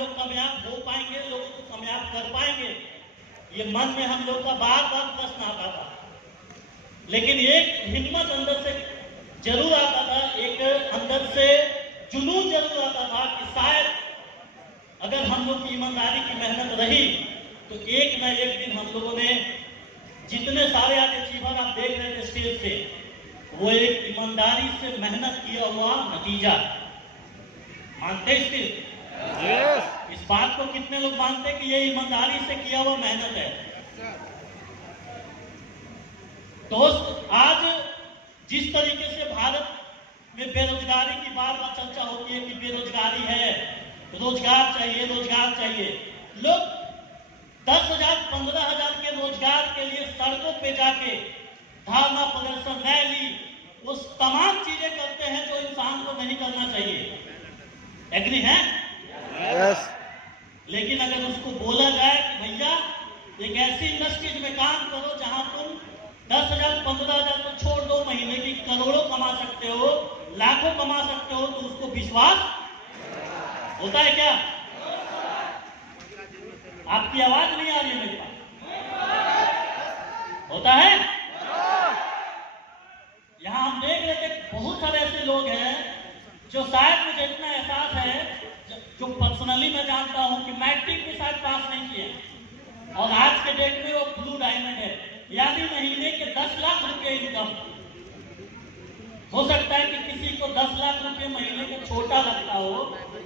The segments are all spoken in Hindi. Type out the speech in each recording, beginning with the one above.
लोग कामयाब हो पाएंगे, लोगों को कामयाब कर पाएंगे, ये मन में हम लोग का बार बार प्रश्न आता था। लेकिन एक हिम्मत अंदर से जरूर आता था, एक अंदर से जुनून जरूर आता था कि शायद अगर हम लोग की ईमानदारी की मेहनत रही तो एक ना एक दिन हम लोगों ने जितने सारे आज अचीवर आप देख रहे थे स्टेज पे, वो एक ईमानदारी से मेहनत किया हुआ नतीजा। मानते इसके इस बात को कितने लोग मानते हैं कि ये ईमानदारी से किया हुआ मेहनत है? दोस्त, आज जिस तरीके से भारत में बेरोजगारी की बार बार चर्चा होती है कि बेरोजगारी है, रोजगार चाहिए, रोजगार चाहिए, लोग 10,000 15,000 के रोजगार के लिए सड़कों पे जाके धरना प्रदर्शन, रैली, वो तमाम चीजें करते हैं जो इंसान को नहीं करना चाहिए। एग्री है? यस। लेकिन अगर उसको बोला जाए कि भैया एक ऐसी इंडस्ट्रीज में काम करो जहां तुम 10,000 15,000 तो छोड़ दो, महीने की करोड़ों कमा सकते हो, लाखों कमा सकते हो, तो उसको विश्वास होता है क्या? आपकी आवाज नहीं आ रही है मेरे पास। होता है? यहां हम देख रहे थे बहुत सारे ऐसे लोग हैं जो शायद मुझे इतना एहसास है, जो पर्सनली मैं जानता हूं कि मैट्रिक भी शायद पास नहीं किए और आज के डेट में वो ब्लू डायमंड है, यानी महीने के 10 लाख रुपए इनकम। हो सकता है कि किसी को 10 लाख रुपए महीने का छोटा लगता हो,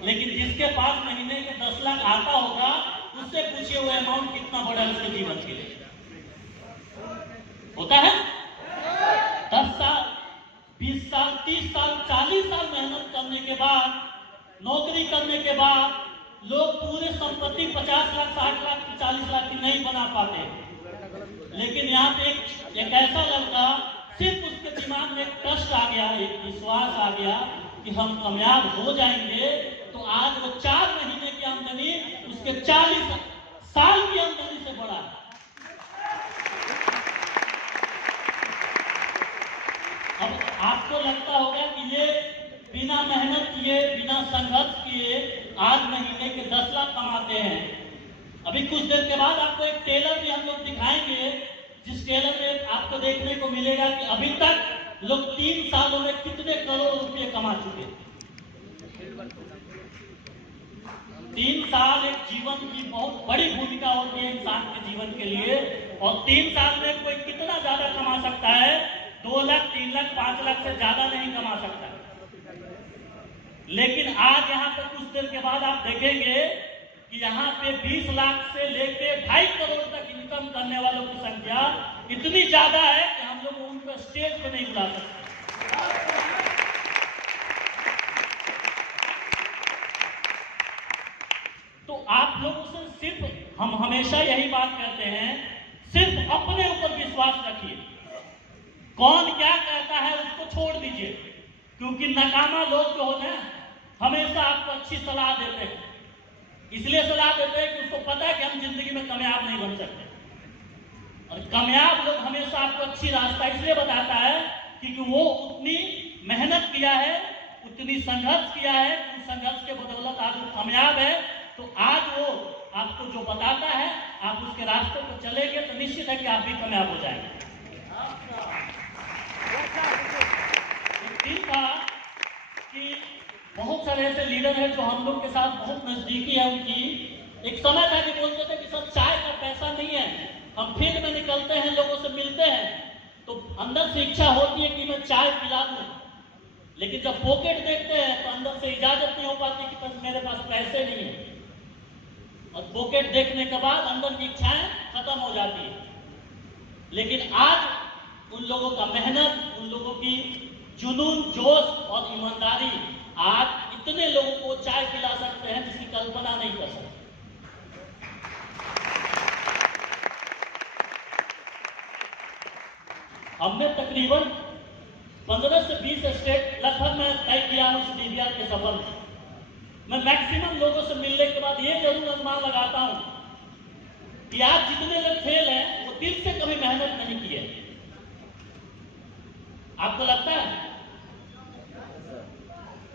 लेकिन जिसके पास महीने के 10 लाख आता होगा उससे पूछिए वो अमाउंट कितना बड़ा है उसके जीवन के लिए। होता है? 10 साल 20 साल 30 साल 40 साल मेहनत करने के बाद, नौकरी करने के बाद लोग पूरे संपत्ति 50 लाख 60 लाख की 40 लाख की नहीं बना पाते। लेकिन यहाँ पे एक ऐसा लड़का, सिर्फ उसके दिमाग में एक ट्रस्ट आ गया, एक विश्वास आ गया कि हम कामयाब हो जाएंगे, तो आज वो 4 महीने की आमदनी उसके 40 साल की आमदनी से बड़ा है। अब आपको लगता होगा कि ये बिना मेहनत किए, बिना संघर्ष किए आज महीने के 10 लाख कमाते हैं। अभी कुछ देर के बाद आपको एक टेलर भी हम लोग दिखाएंगे, जिस टेलर में आपको देखने को मिलेगा कि अभी तक लोग 3 सालों में कितने करोड़ रुपए कमा चुके। 3 साल एक जीवन की बहुत बड़ी भूमिका होती है इंसान के जीवन के लिए, और 3 साल में कोई कितना ज्यादा कमा सकता है? 2 लाख 3 लाख 5 लाख से ज्यादा नहीं कमा सकता। लेकिन आज यहाँ पर कुछ देर के बाद आप देखेंगे कि यहाँ पे 20 लाख से लेके 2.5 करोड़ तक इनकम करने वालों की संख्या इतनी ज्यादा है कि हम लोग उनको स्टेज पे नहीं बुला सकते। तो आप लोगों से सिर्फ हम हमेशा यही बात करते हैं, सिर्फ अपने ऊपर विश्वास रखिए। कौन क्या कहता है उसको छोड़ दीजिए, क्योंकि नाकामा लोग जो होते हैं हमेशा आपको अच्छी सलाह देते हैं। इसलिए सलाह देते हैं कि उसको पता है कि हम जिंदगी में कामयाब नहीं बन सकते, और कामयाब लोग हमेशा आपको अच्छी रास्ता इसलिए बताता है क्योंकि वो उतनी मेहनत किया है, उतनी संघर्ष किया है, उस संघर्ष के बदौलत आज वो कामयाब है। तो आज वो आपको जो बताता है, आप उसके रास्ते पर चलेंगे तो निश्चित है कि आप भी कामयाब हो जाएंगे। एक था कि बहुत सारे ऐसे लीडर हैं जो हम लोग के साथ बहुत नजदीकी है उनकी। एक समय था कि बोलते थे कि सर चाय का पैसा नहीं है, हम फील्ड में निकलते हैं, लोगों से मिलते हैं, तो अंदर से इच्छा होती है कि मैं चाय पिला दूं, लेकिन जब पॉकेट देखते हैं तो अंदर से इजाजत नहीं हो पाती कि मेरे पास पैसे नहीं है, और पॉकेट देखने के बाद अंदर की इच्छाएं खत्म हो जाती है। लेकिन आज उन लोगों का मेहनत, उन लोगों की जुनून, जोश और ईमानदारी आज इतने लोगों को चाय पिला सकते हैं जिसकी कल्पना नहीं कर सकते। हमने तकरीबन 15 से 20 स्टेट लगभग मैं तय किया हूं इस DBR के सफर में। मैं मैक्सिमम लोगों से मिलने के बाद ये जरूर अनुमान लगाता हूं कि आज जितने लोग फेल हैं वो दिल से कभी मेहनत नहीं की है। आपको लगता है?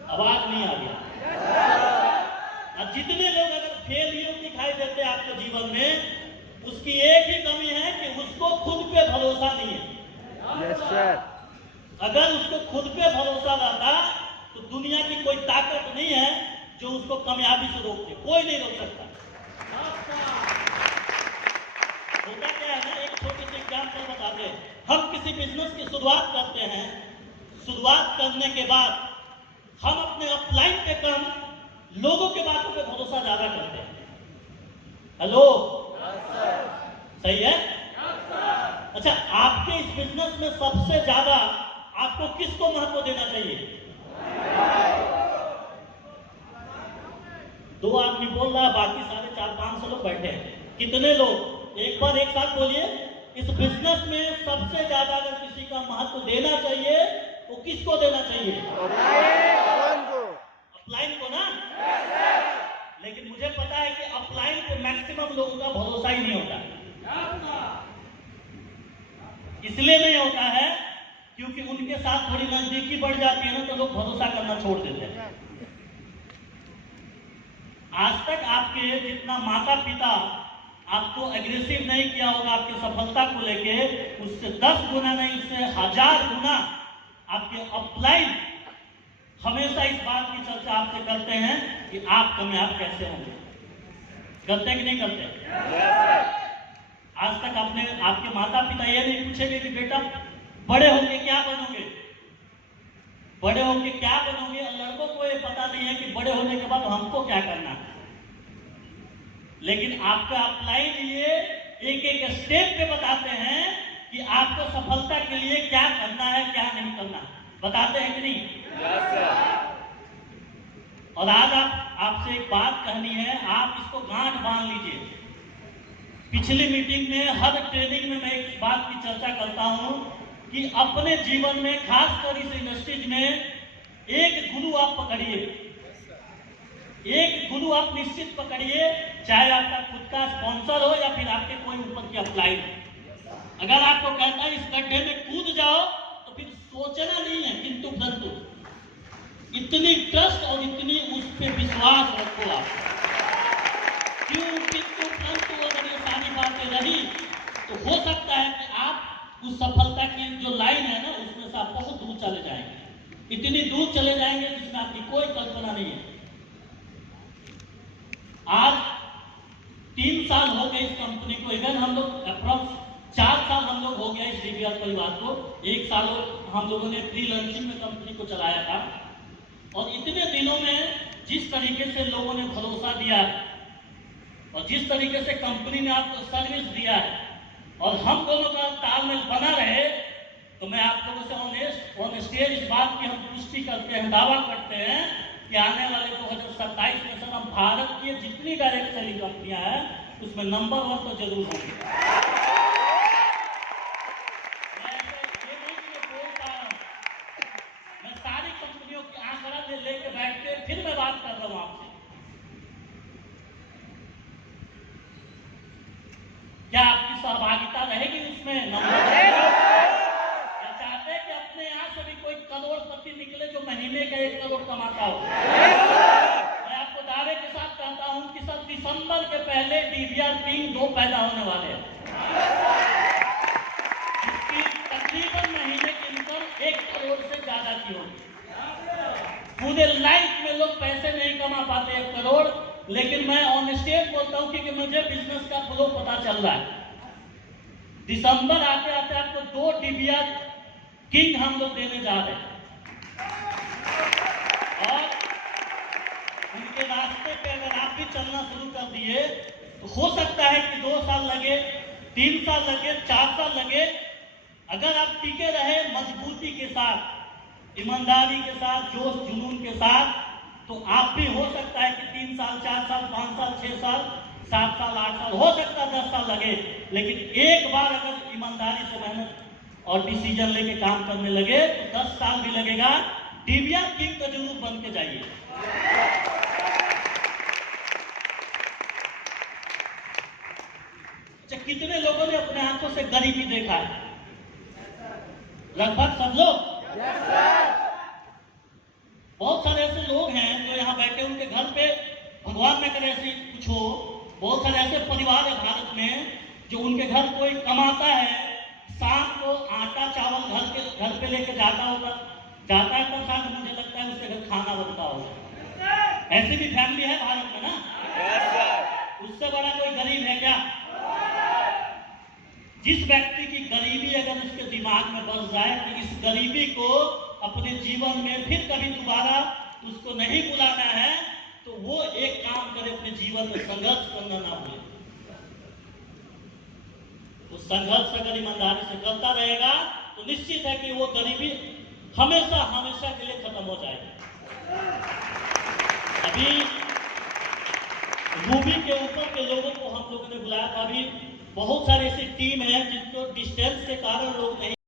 आवाज नहीं आ रही। और जितने लोग अगर फेलियर दिखाई देते हैं आपके जीवन में, उसकी एक ही कमी है कि उसको खुद पे भरोसा नहीं है। Yes sir. अगर उसको खुद पे भरोसा रहता तो दुनिया की कोई ताकत नहीं है जो उसको कामयाबी से रोक दे, कोई नहीं रोक सकता। होता क्या है ना, एक छोटे से एग्जाम्पल बताते हैं। हम किसी बिजनेस की शुरुआत करते हैं, शुरुआत करने के बाद हम अपने अपलाइन पे कम, लोगों के बातों पे भरोसा ज्यादा करते हैं। हेलो, सही है? अच्छा, आपके इस बिजनेस में सबसे ज्यादा आपको किसको महत्व देना चाहिए? दो आदमी बोल रहा है, बाकी सारे 400-500 लोग बैठे हैं। कितने लोग? एक बार एक साथ बोलिए। इस बिजनेस में सबसे ज्यादा अगर किसी का महत्व देना चाहिए तो किसको देना चाहिए? अपलाइन को ना। लेकिन मुझे पता है कि अपलाइन पे मैक्सिमम लोगों का भरोसा ही नहीं होता। इसलिए नहीं होता है क्योंकि उनके साथ थोड़ी नजदीकी बढ़ जाती है ना, तो लोग भरोसा करना छोड़ देते हैं। आज तक आपके जितना माता पिता आपको एग्रेसिव नहीं किया होगा आपकी सफलता को लेके, उससे 10 गुना नहीं, उससे 1000 गुना आपके अपलाइन हमेशा इस बात की चर्चा आपसे करते हैं कि आप कामयाब कैसे होंगे। करते कि नहीं करते? आज तक आपके माता पिता ये नहीं पूछेंगे कि बेटा बड़े होके क्या बनोगे, बड़े होके क्या बनोगे। लड़कों को ये पता नहीं है कि बड़े होने के बाद हमको क्या करना है। लेकिन आपका अपलाइन ये एक एक स्टेप पे बताते हैं कि आपको सफलता के लिए क्या करना है, क्या नहीं करना, बताते हैं कि नहीं? और आज आपसे एक बात कहनी है, आप इसको गांठ बांध लीजिए। पिछली मीटिंग में, हर ट्रेनिंग में मैं एक बात की चर्चा करता हूं कि अपने जीवन में, खासकर इस इंडस्ट्रीज में, एक गुरु आप पकड़िए। एक गुरु आप निश्चित पकड़िए, चाहे आपका खुद का स्पॉन्सर हो या फिर आपके कोई ऊपर की अपलाइन। अगर आपको कहता है इस गड्ढे में कूद जाओ, तो फिर सोचना नहीं है किंतु परंतु, इतनी ट्रस्ट और इतनी उस पर विश्वास रखो आप। क्यों किंतु परंतु अगर ये सारी बातें रही तो हो सकता है कि आप उस सफलता की जो लाइन है ना, उसमें से आप बहुत दूर चले जाएंगे। इतनी दूर चले जाएंगे जिसमें आपकी कोई कल्पना नहीं है। आज 3 साल हो गए इस कंपनी को, इवन हम लोग अप्रॉक्स 4 साल हम लोग हो गया इस डीबीआर परिवार को। 1 साल हम लोगों ने प्री लॉन्चिंग में कंपनी को चलाया था, और इतने दिनों में जिस तरीके से लोगों ने भरोसा दिया है और जिस तरीके से कंपनी ने आपको सर्विस दिया है और हम दोनों का तालमेल बना रहे, तो मैं आप लोगों से ऑन स्टेज इस बात की हम पुष्टि करते हैं, दावा करते हैं कि आने वाले 2027 में सर हम भारत की जितनी डायरेक्ट सेलिंग कंपनियां हैं उसमें नंबर 1 तो जरूर होंगे। मैं सारी कंपनियों की आंकड़ा लेके बैठ के फिर मैं बात कर रहा हूं आपसे। क्या आपकी सहभागिता रहेगी उसमें? नंबर चाहते हैं कि अपने यहाँ से भी कोई करोड़पति निकले जो महीने का 1 करोड़ कमाता हो। मैं आपको दावे के साथ कहता हूं कि सब दिसंबर के पहले डीबीआर किंग 2 पैदा होने वाले हैं, जिसकी तकरीबन महीने की इनकम 1 करोड़ से ज्यादा की होगी। पूरे लाइफ में लोग पैसे नहीं कमा पाते 1 करोड़, लेकिन मैं ऑन स्टेज बोलता हूं कि मुझे बिजनेस का फ्लो पता चल रहा है। दिसंबर आते आते आपको 2 डीबीआर किंग हम लोग देने जा रहे हैं, और उनके रास्ते पे अगर आप भी चलना शुरू कर दिए तो हो सकता है कि 2 साल लगे, 3 साल लगे, 4 साल लगे। अगर आप टिके रहे मजबूती के साथ, ईमानदारी के साथ, जोश जुनून के साथ, तो आप भी हो सकता है कि 3 साल, 4 साल, 5 साल, 6 साल, 7 साल, 8 साल, हो सकता है 10 साल लगे। लेकिन एक बार अगर ईमानदारी से मेहनत और डिसीजन लेके काम करने लगे तो 10 साल भी लगेगा। डीबीआर किंग तो जरूर बन के जाइए। अच्छा, कितने लोगों ने अपने आंखों से गरीबी देखा है? लगभग सब लोग। बहुत सारे ऐसे लोग हैं जो यहाँ बैठे, उनके घर पे भगवान न करे ऐसे कुछ हो। बहुत सारे ऐसे परिवार है भारत में जो उनके घर कोई कमाता है, शाम को आटा चावल घर पे लेके जाता है, तब शाम को मुझे लगता है उसके घर खाना बनता होगा। ऐसी भी फैमिली है भारत में ना। उससे बड़ा कोई गरीब है क्या? जिस व्यक्ति की गरीबी अगर उसके दिमाग में बस जाए कि इस गरीबी को अपने जीवन में फिर कभी दोबारा उसको नहीं बुलाना है, तो वो एक काम करे, अपने जीवन में संघर्ष करना ना भूले। तो संघर्ष अगर ईमानदारी से करता रहेगा तो निश्चित है कि वो गरीबी हमेशा हमेशा के लिए खत्म हो जाएगी। अभी रूबी के ऊपर के लोगों को हम लोगों ने बुलाया था। अभी बहुत सारे ऐसी टीम है जिनको डिस्टेंस के कारण लोग नहीं